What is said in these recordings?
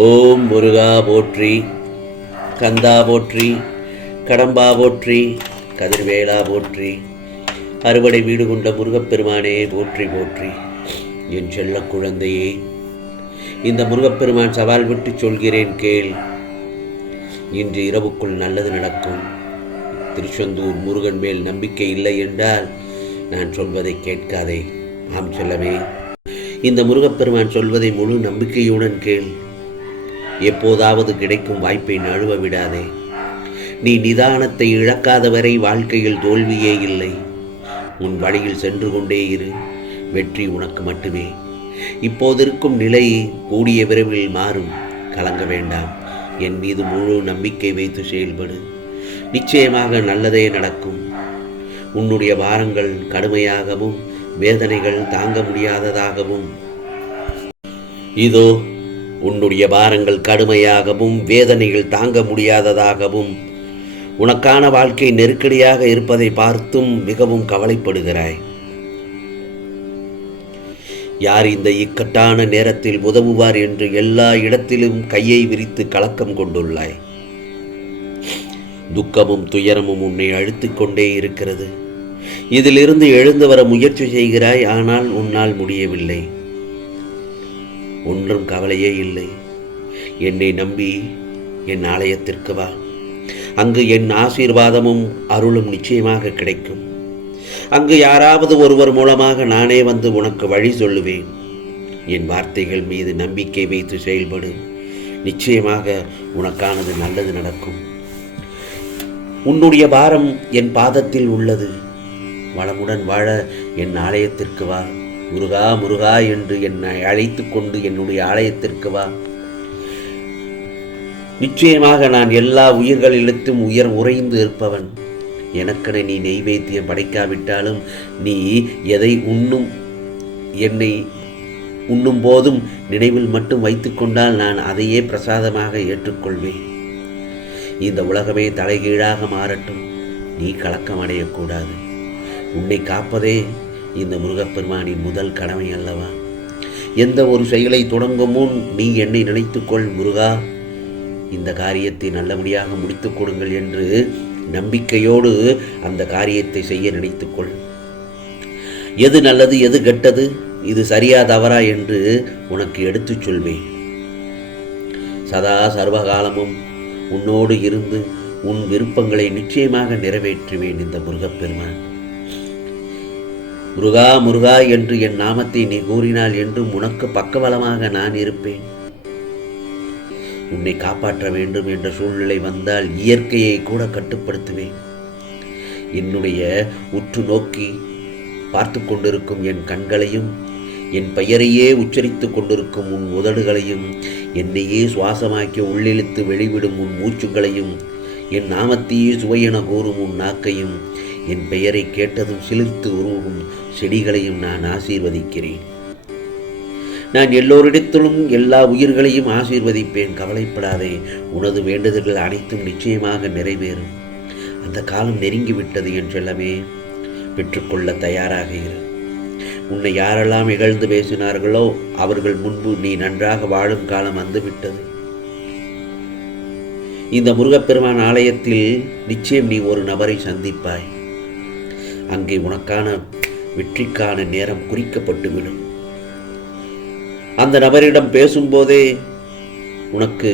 ஓம் முருகா போற்றி, கந்தா போற்றி, கடம்பா போற்றி, கதிர்வேலா போற்றி, அறுவடை வீடு கொண்ட முருகப்பெருமானே போற்றி போற்றி. என் செல்ல குழந்தையே, இந்த முருகப்பெருமான் சவால் விட்டு சொல்கிறேன் கேள். இன்று இரவுக்குள் நல்லது நடக்கும். திருச்செந்தூர் முருகன் மேல் நம்பிக்கை இல்லை என்றால் நான் சொல்வதை கேட்காதே. ஆம் செல்லவே, இந்த முருகப்பெருமான் சொல்வதை முழு நம்பிக்கையுடன் கேள். எப்போதாவது கிடைக்கும் வாய்ப்பை நழுவ விடாதே. நீ நிதானத்தை இழக்காதவரை வாழ்க்கையில் தோல்வியே இல்லை. உன் வழியில் சென்று கொண்டே இரு. வெற்றி உனக்கு மட்டுமே. இப்போதிருக்கும் நிலை கூடிய விரைவில் மாறும். கலங்க வேண்டாம். என் மீது முழு நம்பிக்கை வைத்து செயல்படு. நிச்சயமாக நல்லதே நடக்கும். உன்னுடைய பாரங்கள் கடுமையாகவும் வேதனைகள் தாங்க முடியாததாகவும் இதோ உன்னுடைய பாரங்கள் கடுமையாகவும் வேதனைகள் தாங்க முடியாததாகவும் உனக்கான வாழ்க்கை நெருக்கடியாக இருப்பதை பார்த்தும் மிகவும் கவலைப்படுகிறாய். யார் இந்த இக்கட்டான நேரத்தில் உதவுவார் என்று எல்லா இடத்திலும் கையை விரித்து கலக்கம் கொண்டுள்ளாய். துக்கமும் துயரமும் உன்னை அழுத்திக் கொண்டே இருக்கிறது. இதிலிருந்து எழுந்து வர முயற்சி செய்கிறாய், ஆனால் உன்னால் முடியவில்லை. ஒன்றும் கவலையே இல்லை. என்னை நம்பி என் ஆலயத்திற்கு வா. அங்கு என் ஆசீர்வாதமும் அருளும் நிச்சயமாக கிடைக்கும். அங்கு யாராவது ஒருவர் மூலமாக நானே வந்து உனக்கு வழி சொல்லுவேன். என் வார்த்தைகள் மீது நம்பிக்கை வைத்து செயல்படு. நிச்சயமாக உனக்கானது நல்லது நடக்கும். உன்னுடைய பாரம் என் பாதத்தில் உள்ளது. வளமுடன் வாழ என் ஆலயத்திற்கு வா. முருகா முருகா என்று என்னை அழைத்து கொண்டு என்னுடைய ஆலயத்திற்கு வா. நிச்சயமாக நான் எல்லா உயிர்களிடத்தும் உறைந்து இருப்பவன். எனக்கென நீ நெய்வேத்தியம் படைக்காவிட்டாலும் நீ எதை என்னை உண்ணும் போதும் நினைவில் மட்டும் வைத்துக்கொண்டால் நான் அதையே பிரசாதமாக ஏற்றுக்கொள்வேன். இந்த உலகமே தலைகீழாக மாறட்டும். நீ கலக்கம் அடையக்கூடாது. உன்னை காப்பதே இந்த முருகப்பெருமானின் முதல் கடமை அல்லவா? எந்த ஒரு செயலை தொடங்கும் முன் நீ என்னை நினைத்துக்கொள். முருகா, இந்த காரியத்தை நல்லபடியாக முடித்துக் கொடுங்கள் என்று நம்பிக்கையோடு அந்த காரியத்தை செய்ய நினைத்துக்கொள். எது நல்லது, எது கெட்டது, இது சரியா தவறா என்று உனக்கு எடுத்துச் சொல்வேன். சதா சர்வகாலமும் உன்னோடு இருந்து உன் விருப்பங்களை நிச்சயமாக நிறைவேற்றுவேன் இந்த முருகப்பெருமான். முருகா முருகா என்று என் நாமத்தை நீ கூறினால் என்றும் உனக்கு பக்கபலமாக நான் இருப்பேன். உன்னை காப்பாற்ற வேண்டும் என்ற சூழ்நிலை வந்தால் இயற்கையை கூட கட்டுப்படுத்துவேன். என்னுடைய உற்று நோக்கி பார்த்து கொண்டிருக்கும் என் கண்களையும், என் பெயரையே உச்சரித்து கொண்டிருக்கும் உன் உதடுகளையும், என்னையே சுவாசமாக்கி உள்ளிழுத்து வெளிவிடும் உன் மூச்சுகளையும், என் நாமத்தையே சுவையென கூறும் உன் நாக்கையும், என் பெயரை கேட்டதும் சிலிர்த்து உருவும் செடிகளையும் நான் ஆசீர்வதிக்கிறேன். நான் எல்லோரிடத்திலும் எல்லா உயிர்களையும் ஆசீர்வதிப்பேன். கவலைப்படாதே. உனது வேண்டுதல்கள் அனைத்தும் நிச்சயமாக நிறைவேறும். அந்த காலம் நெருங்கிவிட்டது என் செல்லமே. பெற்றுக்கொள்ள தயாராக இரு. உன்னை யாரெல்லாம் இகழ்ந்து பேசினார்களோ அவர்கள் முன்பு நீ நன்றாக வாழும் காலம் வந்துவிட்டது. இந்த முருகப்பெருமான் ஆலயத்தில் நிச்சயம் நீ ஒரு நபரை சந்திப்பாய். அங்கே உனக்கான வெற்றிக்கான நேரம் குறிக்கப்பட்டுவிடும். அந்த நபரிடம் பேசும்போதே உனக்கு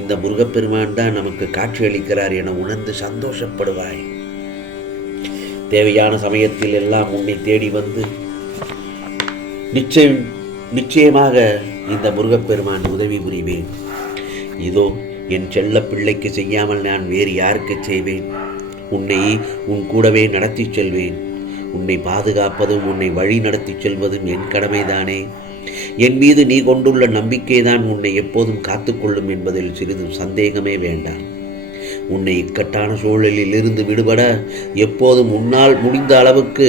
இந்த முருகப்பெருமான் தான் நமக்கு காட்சியளிக்கிறார் என உணர்ந்து சந்தோஷப்படுவாய். தேவையான சமயத்தில் எல்லாம் உன்னை தேடி வந்து நிச்சயமாக இந்த முருகப்பெருமான் உதவி புரிவேன். இதோ என் செல்ல பிள்ளைக்கு செய்யாமல் நான் வேறு யாருக்கு செய்வேன்? உன்னை உன் கூடவே நடத்தி செல்வேன். உன்னை பாதுகாப்பதும் உன்னை வழி நடத்தி செல்வதும் என் கடமைதானே. என் மீது நீ கொண்டுள்ள நம்பிக்கைதான் உன்னை எப்போதும் காத்துக்கொள்ளும் என்பதில் சிறிதும் சந்தேகமே வேண்டாம். உன்னை இக்கட்டான சூழலில் இருந்து விடுபட எப்போதும் உன்னால் முடிந்த அளவுக்கு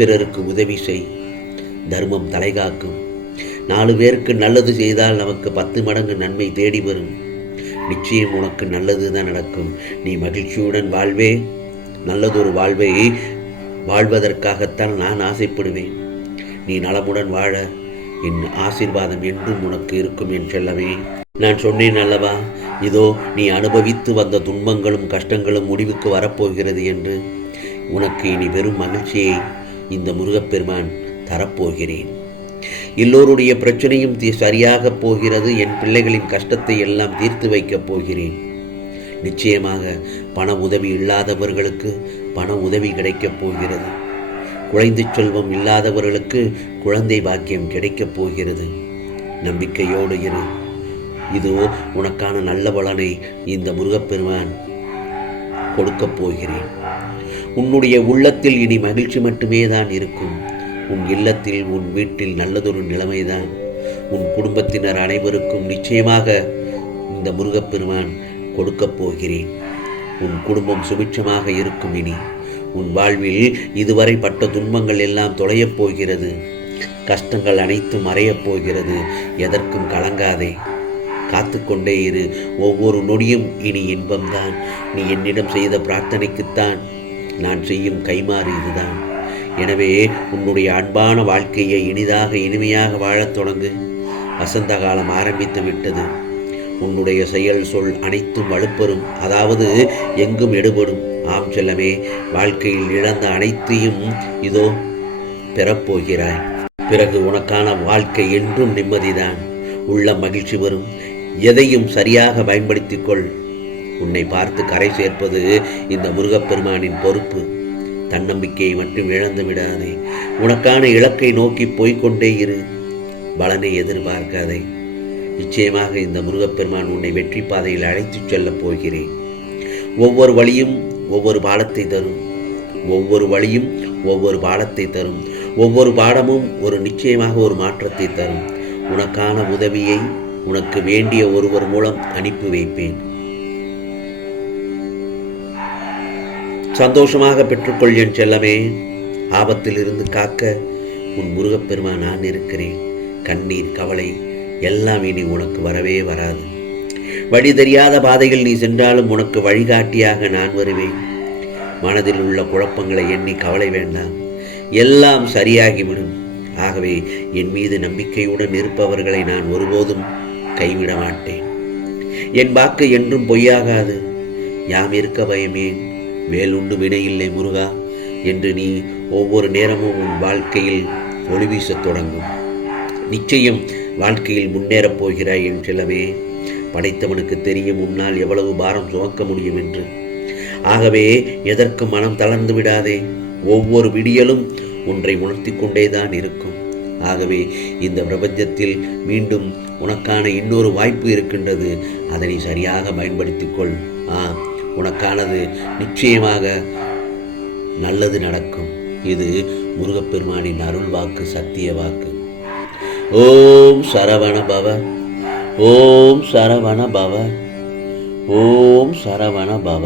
பிறருக்கு உதவி செய். தர்மம் தலைகாக்கும். 4 பேருக்கு நல்லது செய்தால் நமக்கு 10 மடங்கு நன்மை தேடி வரும். நிச்சயம் உனக்கு நல்லது தான் நடக்கும். நீ மகிழ்ச்சியுடன் வாழ்வே. நல்லதொரு வாழ்வை வாழ்வதற்காகத்தான் நான் ஆசைப்படுவேன். நீ நலமுடன் வாழ என் ஆசீர்வாதம் என்றும் உனக்கு இருக்கும் என் செல்லவே. நான் சொன்னேன் அல்லவா, இதோ நீ அனுபவித்து வந்த துன்பங்களும் கஷ்டங்களும் முடிவுக்கு வரப்போகிறது என்று. உனக்கு இனி வெறும் மகிழ்ச்சியை இந்த முருகப்பெருமான் தரப்போகிறேன். எல்லோருடைய பிரச்சனையும் சரியாக போகிறது. என் பிள்ளைகளின் கஷ்டத்தை எல்லாம் தீர்த்து வைக்கப் போகிறேன். நிச்சயமாக பண உதவி இல்லாதவர்களுக்கு பண உதவி கிடைக்கப் போகிறது. குழந்தை செல்வம் இல்லாதவர்களுக்கு குழந்தை பாக்கியம் கிடைக்கப் போகிறது. நம்பிக்கையோடு இரு. இதோ உனக்கான நல்ல பலனை இந்த முருகப்பெருமான் கொடுக்கப் போகிறேன். உன்னுடைய உள்ளத்தில் இனி மகிழ்ச்சி மட்டுமே தான் இருக்கும். உன் இல்லத்தில், உன் வீட்டில் நல்லதொரு நிலைமைதான். உன் குடும்பத்தினர் அனைவருக்கும் நிச்சயமாக இந்த முருகப்பெருமான் கொடுக்கப் போகிறேன். உன் குடும்பம் சுபிட்சமாக இருக்கும். இனி உன் வாழ்வில் இதுவரை பட்ட துன்பங்கள் எல்லாம் தொலையப் போகிறது. கஷ்டங்கள் அனைத்தும் மறையப் போகிறது. எதற்கும் கலங்காதே, காத்து கொண்டே இரு. ஒவ்வொரு நொடியும் இனி இன்பம்தான். நீ என்னிடம் செய்த பிரார்த்தனைக்குத்தான் நான் செய்யும் கைமாறு இதுதான். எனவே உன்னுடைய அன்பான வாழ்க்கையை இனிதாக இனிமையாக வாழத் தொடங்கு. வசந்த காலம் ஆரம்பித்து விட்டது. உன்னுடைய செயல் சொல் அனைத்தும் வலுப்பெறும், அதாவது எங்கும் எடுபடும். ஆம் செல்லமே, வாழ்க்கையில் இழந்த அனைத்தையும் இதோ பெறப்போகிறாய். பிறகு உனக்கான வாழ்க்கை என்றும் நிம்மதிதான். உள்ள மகிழ்ச்சி வரும். எதையும் சரியாக பயன்படுத்திக் கொள். உன்னை பார்த்து கரை சேர்ப்பது இந்த முருகப்பெருமானின் பொறுப்பு. தன்னம்பிக்கையை மட்டும் இழந்து விடாதே. உனக்கான இலக்கை நோக்கி போய்கொண்டே இரு. பலனை எதிர்பார்க்காதே. நிச்சயமாக இந்த முருகப்பெருமான் உன்னை வெற்றி பாதையில் அழைத்துச் செல்லப் போகிறேன். ஒவ்வொரு வழியும் ஒவ்வொரு பாடத்தை தரும். ஒவ்வொரு வழியும் ஒவ்வொரு பாடத்தை தரும். ஒவ்வொரு பாடமும் நிச்சயமாக ஒரு மாற்றத்தை தரும். உனக்கான உதவியை உனக்கு வேண்டிய ஒருவர் மூலம் அனுப்பி வைப்பேன். சந்தோஷமாக பெற்றுக்கொள் என் செல்லமே. ஆபத்தில் இருந்து காக்க உன் முருகப்பெருமான் நான் இருக்கிறேன். கண்ணீர், கவலை எல்லாம் இனி உனக்கு வரவே வராது. வழி தெரியாத பாதைகள் நீ சென்றாலும் உனக்கு வழிகாட்டியாக நான் வருவேன். மனதில் உள்ள குழப்பங்களை எண்ணி கவலை வேண்டாம், எல்லாம் சரியாகிவிடும். ஆகவே என் மீது நம்பிக்கையுடன் இருப்பவர்களை நான் ஒருபோதும் கைவிட மாட்டேன். என் வாக்கு என்றும் பொய்யாகாது. யாம் இருக்க பயமேன், வேலுண்டு வினையில்லை முருகா என்று நீ ஒவ்வொரு நேரமும் உன் வாழ்க்கையில் ஒளி வீசத் தொடங்கும். நிச்சயம் வாழ்க்கையில் முன்னேறப் போகிறாய் என் செல்லவே. படைத்தவனுக்கு தெரியும் உன்னால் எவ்வளவு பாரம் சுமக்க முடியும் என்று. ஆகவே எதற்கு மனம் தளர்ந்து விடாதே. ஒவ்வொரு விடியலும் ஒன்றை உணர்த்தி கொண்டேதான் இருக்கும். ஆகவே இந்த பிரபஞ்சத்தில் மீண்டும் உனக்கான இன்னொரு வாய்ப்பு இருக்கின்றது. அதனை சரியாக பயன்படுத்திக்கொள். உனக்கானது நிச்சயமாக நல்லது நடக்கும். இது முருகப்பெருமானின் அருள் வாக்கு, சத்திய வாக்கு. ஓம் சரவண பவ, ஓம் சரவண பவ, ஓம் சரவண பவ.